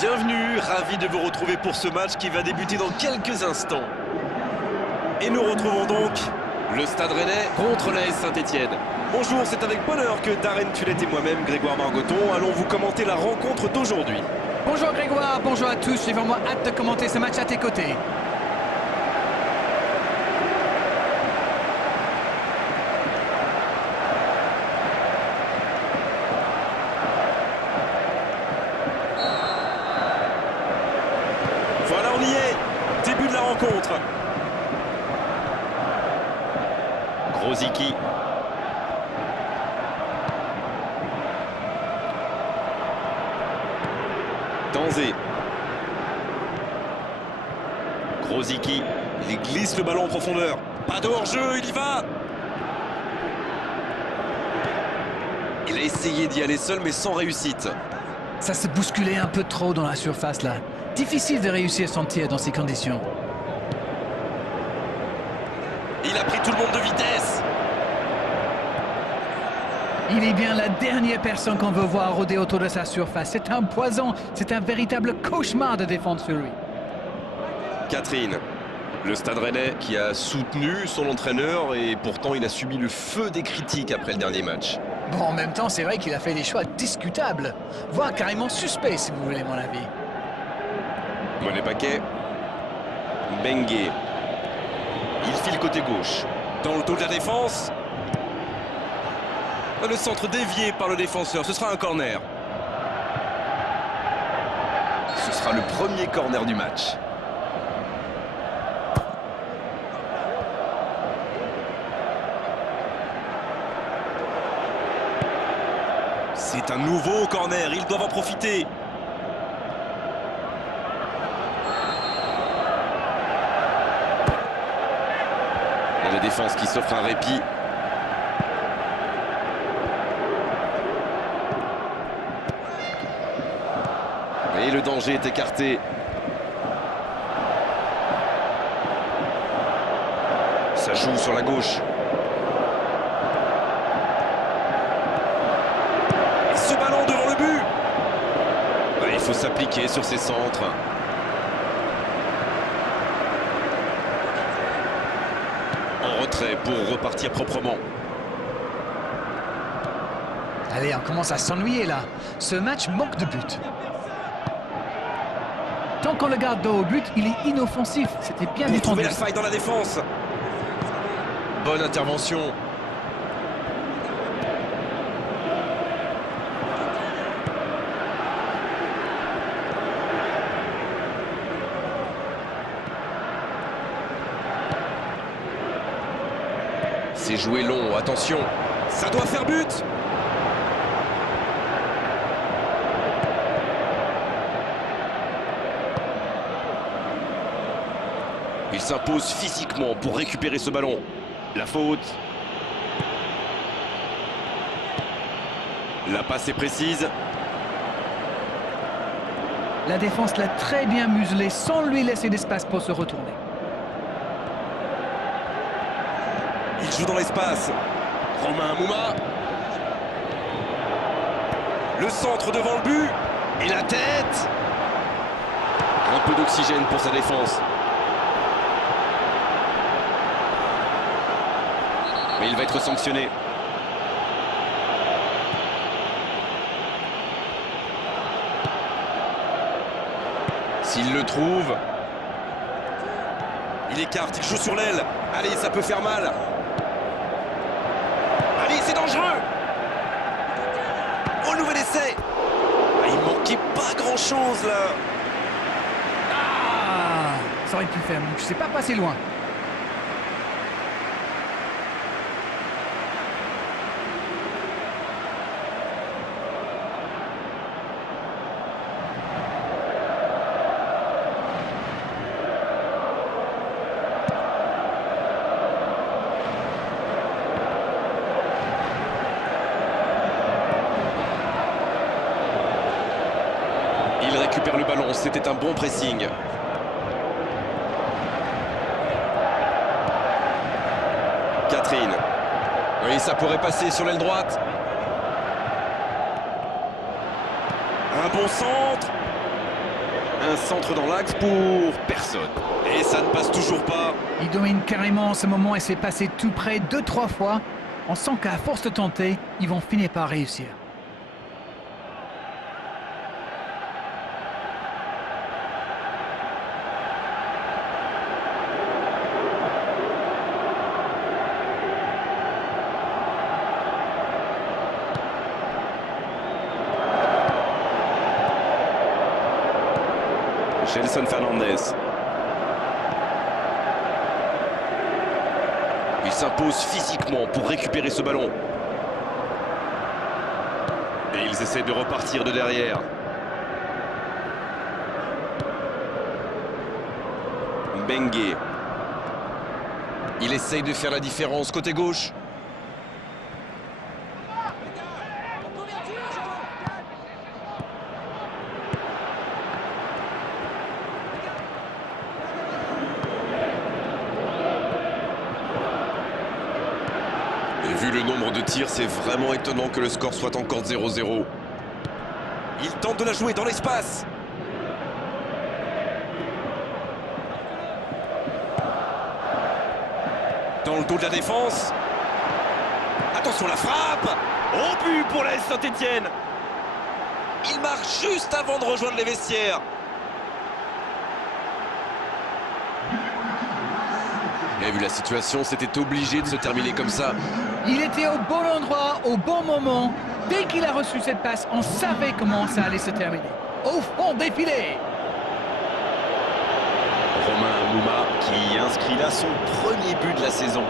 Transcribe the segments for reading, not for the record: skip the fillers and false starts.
Bienvenue, ravi de vous retrouver pour ce match qui va débuter dans quelques instants. Et nous retrouvons donc le Stade Rennais contre l'AS Saint-Etienne. Bonjour, c'est avec bonheur que Darren Tulette et moi-même, Grégoire Margoton, allons vous commenter la rencontre d'aujourd'hui. Bonjour Grégoire, bonjour à tous, j'ai vraiment hâte de commenter ce match à tes côtés. Voilà, on y est. Début de la rencontre. Grosicki. Danzé. Grosicki. Il glisse le ballon en profondeur. Pas de hors-jeu, il y va. Il a essayé d'y aller seul, mais sans réussite. Ça se bousculait un peu trop dans la surface là. Difficile de réussir son tir dans ces conditions. Il a pris tout le monde de vitesse. Il est bien la dernière personne qu'on veut voir rôder autour de sa surface. C'est un poison, c'est un véritable cauchemar de défendre sur lui. Catherine, le Stade Rennais qui a soutenu son entraîneur et pourtant il a subi le feu des critiques après le dernier match. Bon, en même temps, c'est vrai qu'il a fait des choix discutables, voire carrément suspects si vous voulez mon avis. Monet Paquet. Bengué. Il file côté gauche. Dans le dos de la défense. Le centre dévié par le défenseur. Ce sera un corner. Ce sera le premier corner du match. C'est un nouveau corner. Ils doivent en profiter. La défense qui s'offre un répit. Et le danger est écarté. Ça joue sur la gauche. Et ce ballon devant le but. Il faut s'appliquer sur ces centres. En retrait pour repartir proprement. Allez, on commence à s'ennuyer là. Ce match manque de but. Tant qu'on le garde dos au but, il est inoffensif. C'était bien Pour trouver défendu. la faille dans la défense. Bonne intervention. C'est joué long, attention. Ça doit faire but. Il s'impose physiquement pour récupérer ce ballon. La faute. La passe est précise. La défense l'a très bien muselé sans lui laisser d'espace pour se retourner. Il joue dans l'espace. Romain Mouma. Le centre devant le but. Et la tête. Un peu d'oxygène pour sa défense. Mais il va être sanctionné. S'il le trouve. Il écarte, il joue sur l'aile. Allez, ça peut faire mal. Allez, c'est dangereux. Oh, nouvel essai. Il manquait pas grand-chose, là. Ah, ça aurait pu faire mieux. Je sais pas passer loin. Il récupère le ballon, c'était un bon pressing. Catherine. Oui, ça pourrait passer sur l'aile droite. Un bon centre. Un centre dans l'axe pour personne. Et ça ne passe toujours pas. Il domine carrément en ce moment et c'est passé tout près 2-3 fois. On sent qu'à force de tenter, ils vont finir par réussir. Gelson Fernandez. Il s'impose physiquement pour récupérer ce ballon. Et ils essaient de repartir de derrière. Bengue. Il essaye de faire la différence côté gauche. Et vu le nombre de tirs, c'est vraiment étonnant que le score soit encore 0-0. Il tente de la jouer dans l'espace. Dans le dos de la défense. Attention la frappe. Au but pour la Saint-Étienne. Il marque juste avant de rejoindre les vestiaires. Et vu la situation, c'était obligé de se terminer comme ça. Il était au bon endroit, au bon moment. Dès qu'il a reçu cette passe, on savait comment ça allait se terminer. Au fond des filets. Romain Mouma qui inscrit là son premier but de la saison.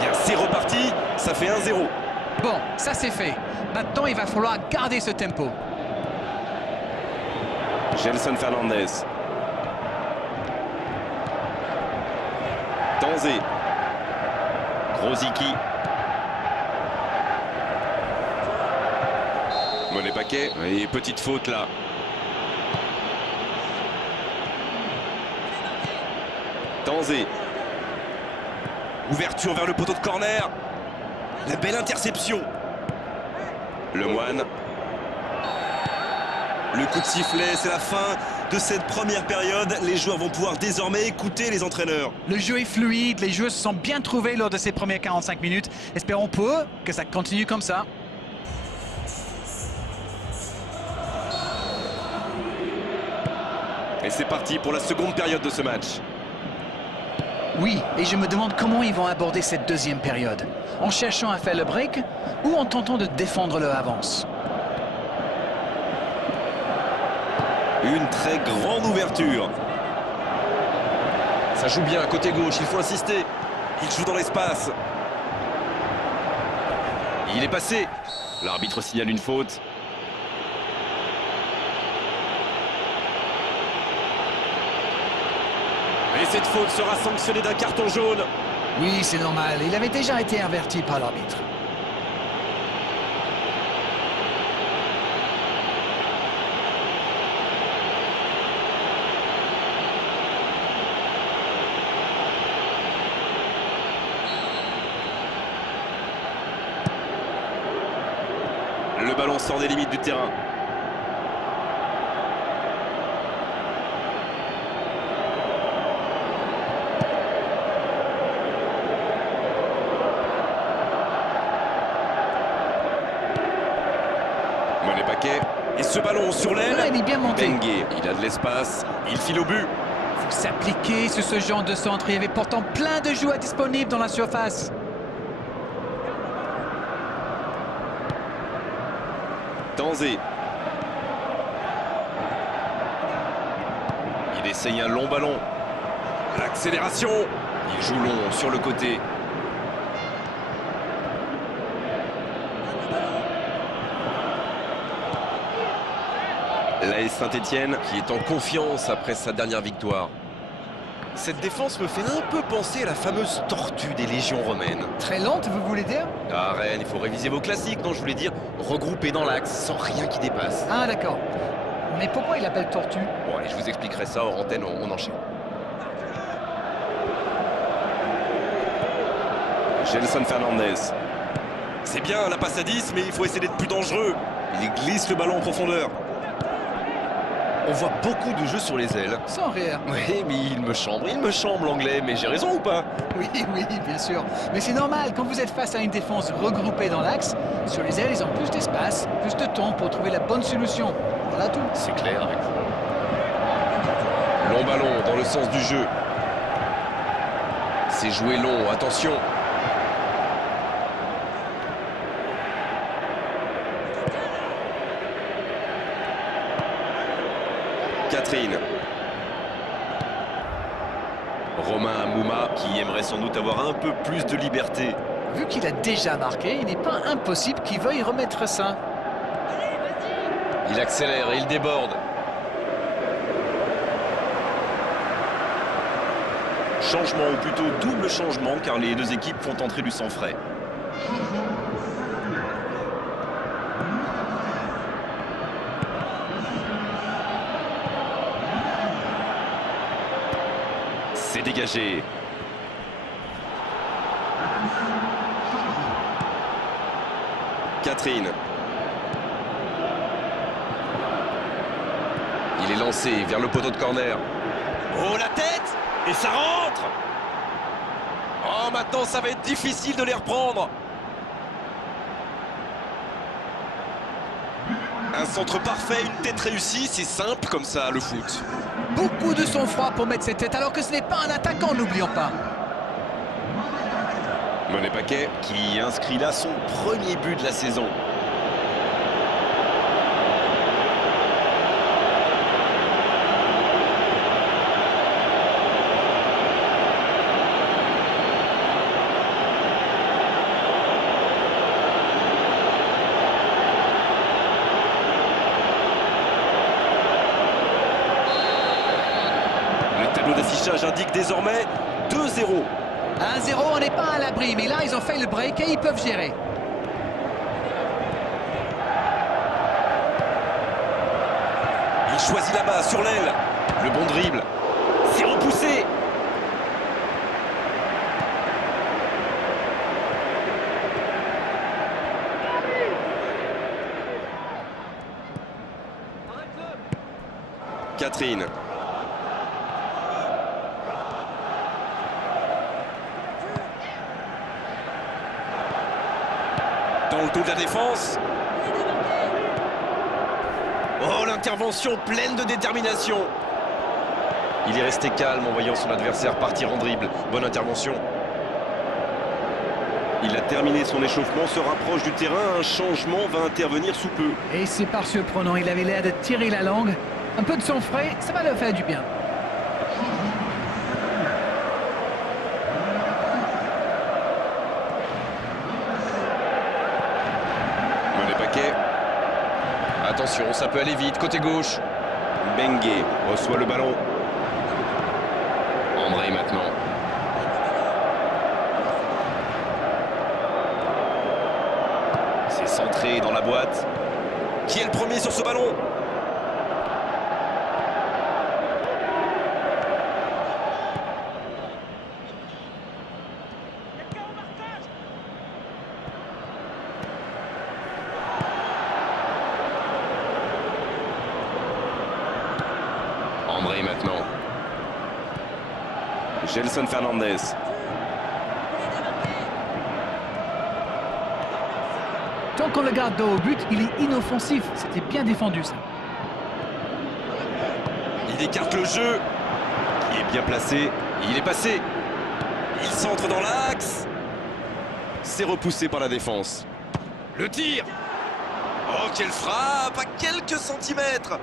Bien, c'est reparti, ça fait 1-0. Bon, ça c'est fait. Maintenant, il va falloir garder ce tempo. Gelson Fernandez. Tanzé. Grosicki. Monet Paquet. Et petite faute là. Tanzé. Ouverture vers le poteau de corner. La belle interception. Lemoine. Le coup de sifflet, c'est la fin de cette première période. Les joueurs vont pouvoir désormais écouter les entraîneurs. Le jeu est fluide, les joueurs se sont bien trouvés lors de ces premières 45 minutes. Espérons pour eux que ça continue comme ça. Et c'est parti pour la seconde période de ce match. Oui, et je me demande comment ils vont aborder cette deuxième période. En cherchant à faire le break ou en tentant de défendre leur avance. Une très grande ouverture. Ça joue bien, côté gauche, il faut insister. Il joue dans l'espace. Il est passé. L'arbitre signale une faute. Et cette faute sera sanctionnée d'un carton jaune. Oui, c'est normal. Il avait déjà été averti par l'arbitre. Le ballon sort des limites du terrain. Monet Paquet. Et ce ballon sur l'aile. Ouais, il est bien monté. Bengue. Il a de l'espace. Il file au but. Faut s'appliquer sur ce genre de centre. Il y avait pourtant plein de joueurs disponibles dans la surface. Tanzé. Il essaye un long ballon. L'accélération. Il joue long sur le côté. L'AS Saint-Étienne qui est en confiance après sa dernière victoire. Cette défense me fait un peu penser à la fameuse tortue des légions romaines. Très lente, vous voulez dire? Ah Rennes, il faut réviser vos classiques, non, je voulais dire regrouper dans l'axe sans rien qui dépasse. Ah d'accord. Mais pourquoi il appelle tortue? Bon allez, je vous expliquerai ça hors antenne, on enchaîne. Gelson Fernandez. C'est bien la passe à 10, mais il faut essayer d'être plus dangereux. Il glisse le ballon en profondeur. On voit beaucoup de jeux sur les ailes. Sans rire. Oui, mais il me chambre l'anglais. Mais j'ai raison ou pas? Oui, oui, bien sûr. Mais c'est normal, quand vous êtes face à une défense regroupée dans l'axe, sur les ailes, ils ont plus d'espace, plus de temps pour trouver la bonne solution. Voilà tout. C'est clair avec vous. Long ballon dans le sens du jeu. C'est joué long, attention. Catherine. Romain Amouma qui aimerait sans doute avoir un peu plus de liberté. Vu qu'il a déjà marqué, il n'est pas impossible qu'il veuille remettre ça. Il accélère et il déborde. Changement ou plutôt double changement car les deux équipes font entrer du sang frais. C'est dégagé. Catherine. Il est lancé vers le poteau de corner. Oh, la tête! Et ça rentre! Oh, maintenant, ça va être difficile de les reprendre. Un centre parfait, une tête réussie, c'est simple comme ça, le foot. Beaucoup de sang-froid pour mettre cette tête, alors que ce n'est pas un attaquant, n'oublions pas. Monet Paquet qui inscrit là son premier but de la saison. Le tableau d'affichage indique désormais 2-0. 1-0, on n'est pas à l'abri, mais là, ils ont fait le break et ils peuvent gérer. Il choisit là-bas, sur l'aile. Le bon dribble. C'est repoussé. Catherine. Dans le dos de la défense. Oh, l'intervention pleine de détermination. Il est resté calme en voyant son adversaire partir en dribble. Bonne intervention. Il a terminé son échauffement, se rapproche du terrain. Un changement va intervenir sous peu. Et c'est par surprenant, il avait l'air de tirer la langue. Un peu de sang frais, ça va leur faire du bien. Monet Paquet. Attention, ça peut aller vite, côté gauche. Bengue reçoit le ballon. André maintenant. C'est centré dans la boîte. Qui est le premier sur ce ballon? André maintenant. Gelson Fernandez. Tant qu'on le garde dos au but, il est inoffensif. C'était bien défendu, ça. Il écarte le jeu. Il est bien placé. Il est passé. Il centre dans l'axe. C'est repoussé par la défense. Le tir. Oh, quelle frappe à quelques centimètres.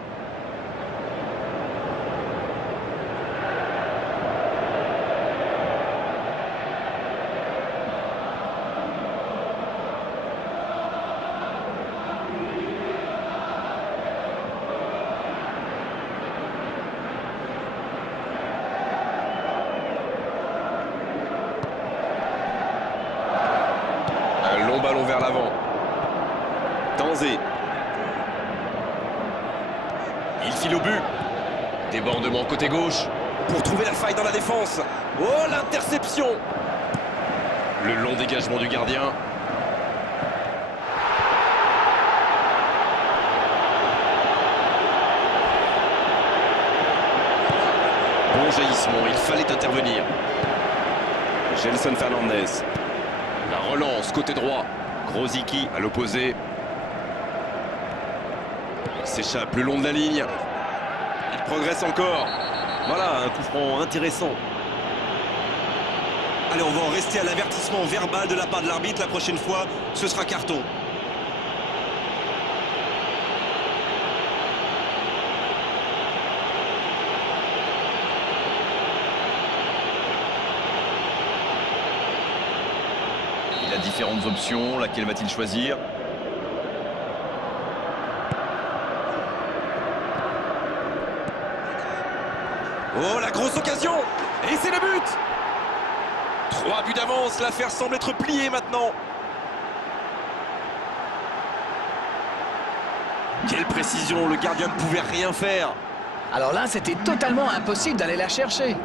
Un long ballon vers l'avant. Tanzé. Il file au but. Débordement côté gauche. Pour trouver la faille dans la défense. Oh, l'interception. Le long dégagement du gardien. Bon jaillissement, il fallait intervenir. Gelson Fernandez. La relance côté droit. Grosicki à l'opposé. Il s'échappe le long de la ligne. Il progresse encore. Voilà, un coup franc intéressant. Allez, on va en rester à l'avertissement verbal de la part de l'arbitre. La prochaine fois, ce sera carton. Il a différentes options. Laquelle va-t-il choisir? Oh, la grosse occasion! Et c'est le but! 3 buts d'avance, l'affaire semble être pliée maintenant. Quelle précision, le gardien ne pouvait rien faire. Alors là, c'était totalement impossible d'aller la chercher.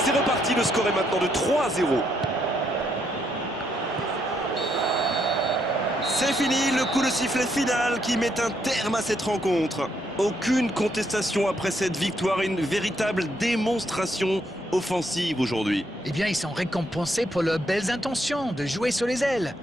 C'est reparti, le score est maintenant de 3-0. C'est fini, le coup de sifflet final qui met un terme à cette rencontre. Aucune contestation après cette victoire, une véritable démonstration offensive aujourd'hui. Eh bien, ils sont récompensés pour leurs belles intentions de jouer sur les ailes.